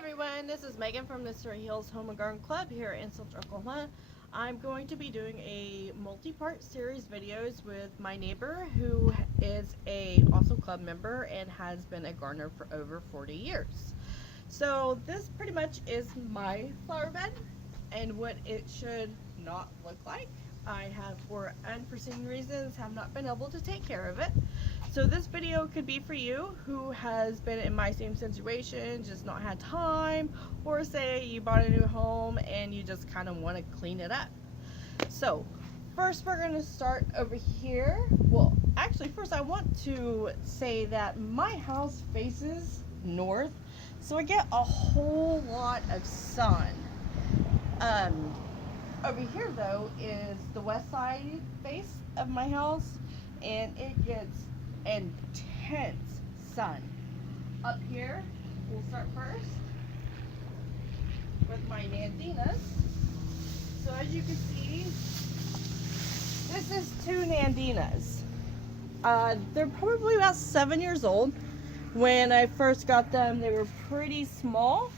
everyone, this is Megan from Mr. Hill's Home and Garden Club here in Central Oklahoma. I'm going to be doing a multi-part series videos with my neighbor who is also club member and has been a gardener for over 40 years. So this pretty much is my flower bed and what it should not look like. I have, for unforeseen reasons, have not been able to take care of it. So this video could be for you who has been in my same situation, just not had time, or say you bought a new home and you just kind of want to clean it up. So first we're going to start over here. Well, actually first I want to say that my house faces north, so I get a whole lot of sun. Over here though is the west side face of my house, and it gets intense sun. Up here, we'll start first with my Nandinas. So as you can see, this is two Nandinas. They're probably about 7 years old. When I first got them, they were pretty small,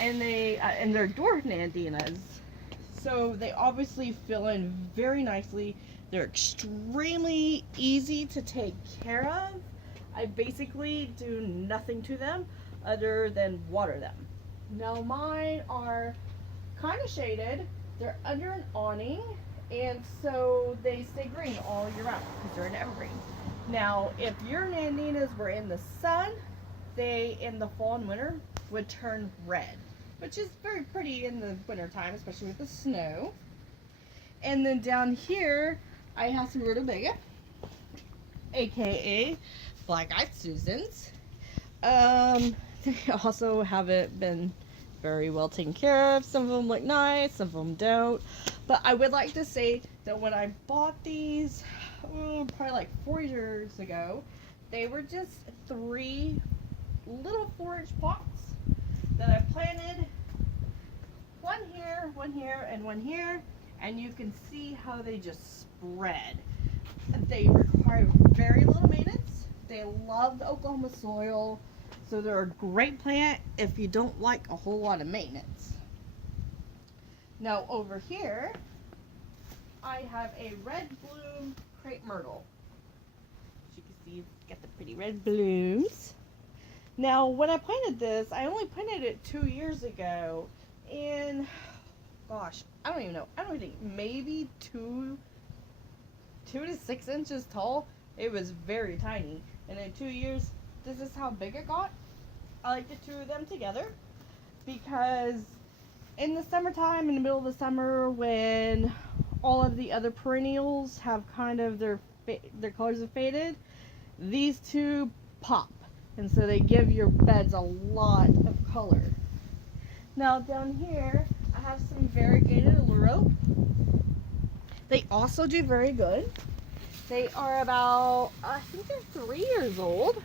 and they're dwarf Nandinas. So they obviously fill in very nicely. They're extremely easy to take care of. I basically do nothing to them other than water them. Now mine are kind of shaded. They're under an awning, and so they stay green all year round because they're an evergreen. Now if your Nandinas were in the sun, they in the fall and winter would turn red, which is very pretty in the winter time, especially with the snow. And then down here I have some rutabaga, aka black-eyed Susans. They also haven't been very well taken care of. Some of them look nice, some of them don't. But I would like to say that when I bought these, probably like 4 years ago, they were just 3 little 4-inch pots that I planted. One here, and one here. And you can see how they just spread. They require very little maintenance. They love the Oklahoma soil, so they're a great plant if you don't like a whole lot of maintenance. Now over here, I have a red bloom crepe myrtle. As you can see, you've got the pretty red blooms. Now when I planted this, I only planted it 2 years ago, and gosh, I don't even know. I don't think maybe 2 to 6 inches tall. It was very tiny, and in 2 years, this is how big it got. I like the two of them together because in the summertime, in the middle of the summer, when all of the other perennials have kind of their colors have faded, these two pop, and so they give your beds a lot of color. Now down here, I have some variegated Alluro. They also do very good. They are about, I think they're 3 years old.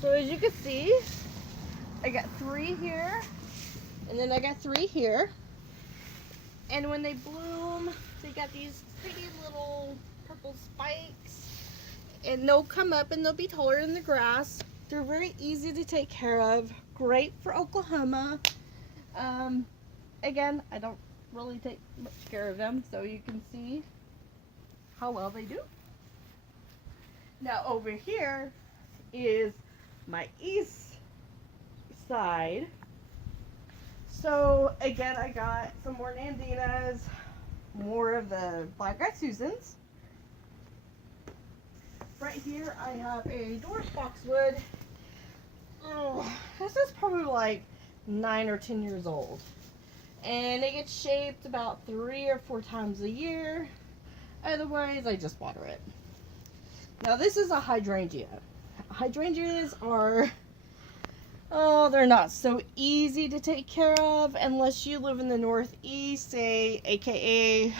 So as you can see, I got 3 here, and then I got 3 here. And when they bloom, they got these pretty little purple spikes, and they'll come up and they'll be taller than the grass. They're very easy to take care of, great for Oklahoma. Again, I don't really take much care of them, so you can see how well they do. Now over here is my east side. So again, I got some more Nandinas, more of the black-eyed Susans. Right here I have a dwarf boxwood. This is probably like 9 or 10 years old, and it gets shaped about 3 or 4 times a year. Otherwise I just water it. Now this is a hydrangea. Hydrangeas are, they're not so easy to take care of unless you live in the Northeast, say aka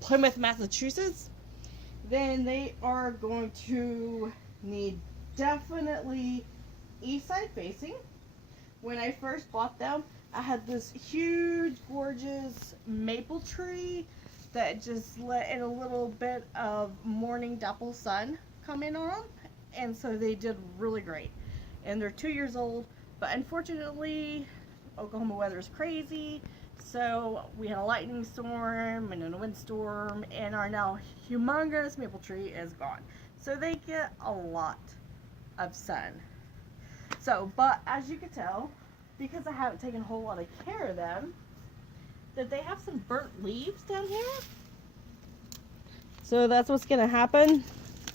Plymouth, Massachusetts. Then they are going to need definitely east side facing. When I first bought them, I had this huge, gorgeous maple tree that just let in a little bit of morning dapple sun come in on them, and so they did really great. And they're 2 years old, But unfortunately, Oklahoma weather is crazy. So we had a lightning storm and then a windstorm, and our now humongous maple tree is gone. So they get a lot of sun. So, but as you can tell, because I haven't taken a whole lot of care of them, that they have some burnt leaves down here. So that's what's going to happen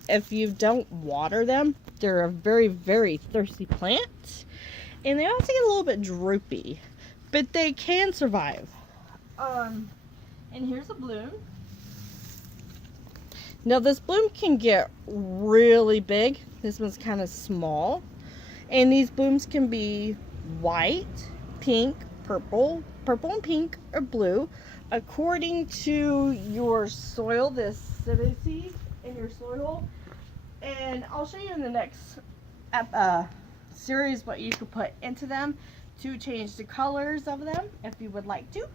if you don't water them. They're a very, very thirsty plant. And they also get a little bit droopy. But they can survive. And here's a bloom. Now this bloom can get really big. This one's kind of small. And these blooms can be white, pink, purple and pink, or blue, according to your soil, the acidity in your soil. And I'll show you in the next series what you could put into them to change the colors of them if you would like to.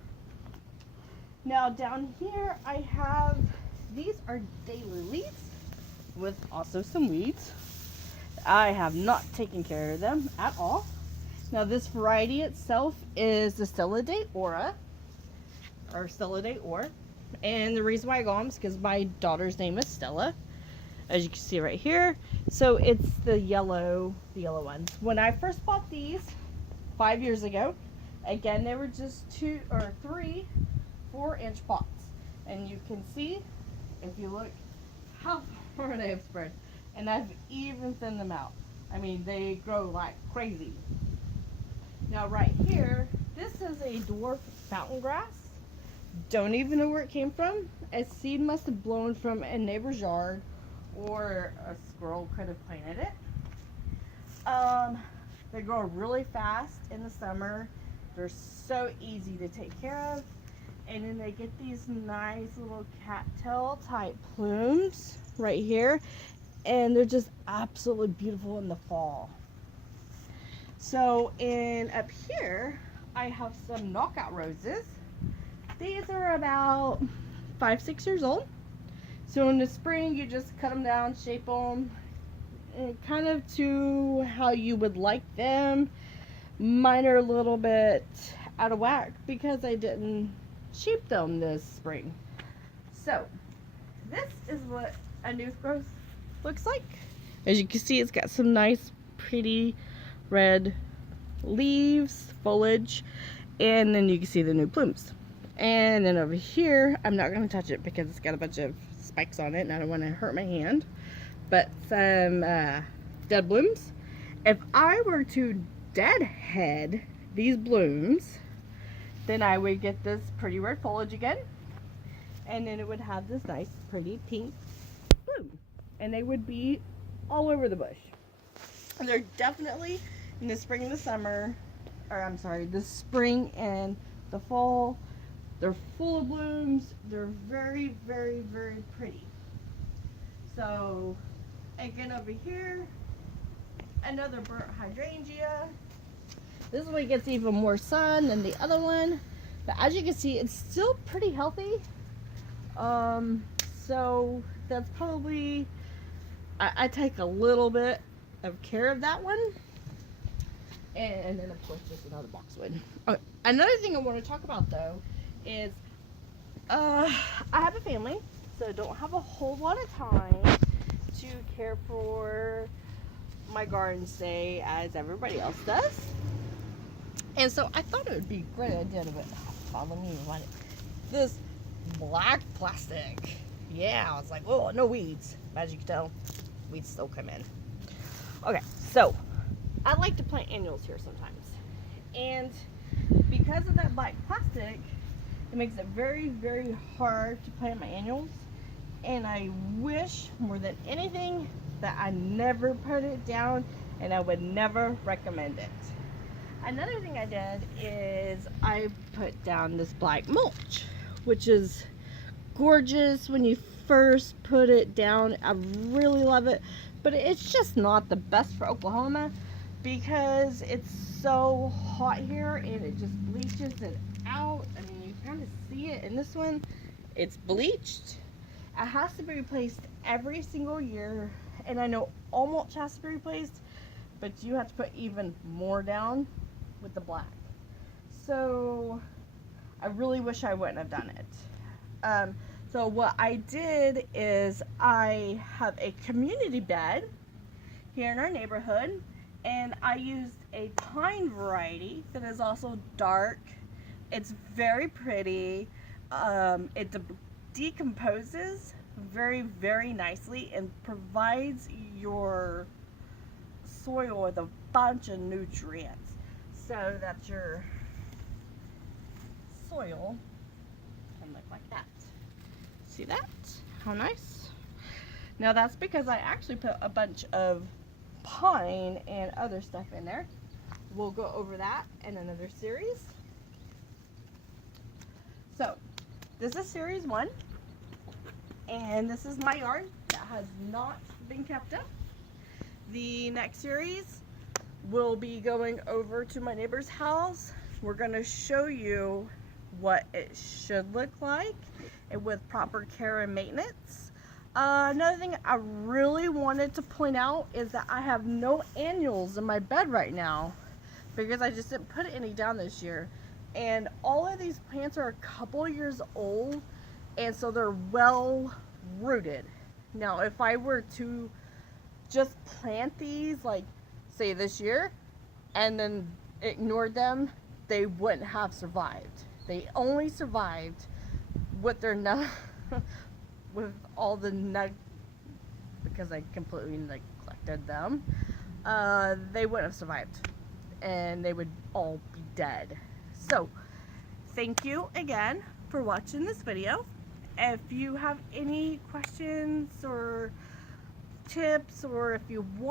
Now down here I have, these are daylilies with also some weeds. I have not taken care of them at all. Now this variety itself is the Stellidae Aura, or Stellidae Or. And the reason why I got them is because my daughter's name is Stella, as you can see right here. So it's the yellow ones. When I first bought these 5 years ago, again they were just 2 or 3 4-inch pots, and you can see if you look how far they have spread, and I've even thinned them out. I mean, they grow like crazy. Now right here, this is a dwarf fountain grass. Don't even know where it came from. A seed must have blown from a neighbor's yard, or a squirrel could have planted it. They grow really fast in the summer. They're so easy to take care of. And then they get these nice little cattail type plumes right here. And they're just absolutely beautiful in the fall. So, and up here, I have some knockout roses. These are about 5-6 years old. So in the spring, you just cut them down, shape them, and kind of to how you would like them. Mine are a little bit out of whack because I didn't shape them this spring. So this is what a new growth looks like. As you can see, it's got some nice, pretty red leaves, foliage, and then you can see the new plumes. And then over here, I'm not going to touch it because it's got a bunch of spikes on it and I don't want to hurt my hand, but some dead blooms. If I were to deadhead these blooms, then I would get this pretty red foliage again, and then it would have this nice pretty pink bloom, and they would be all over the bush. And they're definitely in the spring and the summer, or I'm sorry, the spring and the fall, they're full of blooms. They're very, very, very pretty. So again, over here, another burnt hydrangea. This one gets even more sun than the other one, but as you can see, it's still pretty healthy. So that's probably, I take a little bit of care of that one. And then of course just another boxwood. Another thing I want to talk about though is I have a family, so I don't have a whole lot of time to care for my garden, say, as everybody else does. And so I thought it would be a great idea to follow me on it. This black plastic. Yeah, I was like, oh, no weeds. As you can tell, weeds still come in. Okay, so I like to plant annuals here sometimes. And because of that black plastic, it makes it very, very hard to plant my annuals. And I wish more than anything that I never put it down, and I would never recommend it. Another thing I did is I put down this black mulch, which is gorgeous when you first put it down. I really love it, but it's just not the best for Oklahoma because it's so hot here and it just bleaches it out. I mean, you kind of see it in this one. It's bleached. It has to be replaced every single year, and I know all mulch has to be replaced, but you have to put even more down with the black. So I really wish I wouldn't have done it. So what I did is I have a community bed here in our neighborhood, and I used a pine variety that is also dark. It's very pretty. It decomposes very, very nicely and provides your soil with a bunch of nutrients. So that your soil can look like that. See that? How nice? Now that's because I actually put a bunch of pine and other stuff in there. We'll go over that in another series. So this is series 1, and this is my yard that has not been kept up. The next series will be going over to my neighbor's house. We're going to show you what it should look like and with proper care and maintenance. Another thing I really wanted to point out is that I have no annuals in my bed right now because I just didn't put any down this year. And all of these plants are a couple years old, and so they're well rooted. Now, if I were to just plant these, like, say this year, and then ignored them, they wouldn't have survived. They only survived with their with all the because I completely neglected them. They wouldn't have survived, and they would all be dead. So, thank you again for watching this video. If you have any questions or tips, or if you want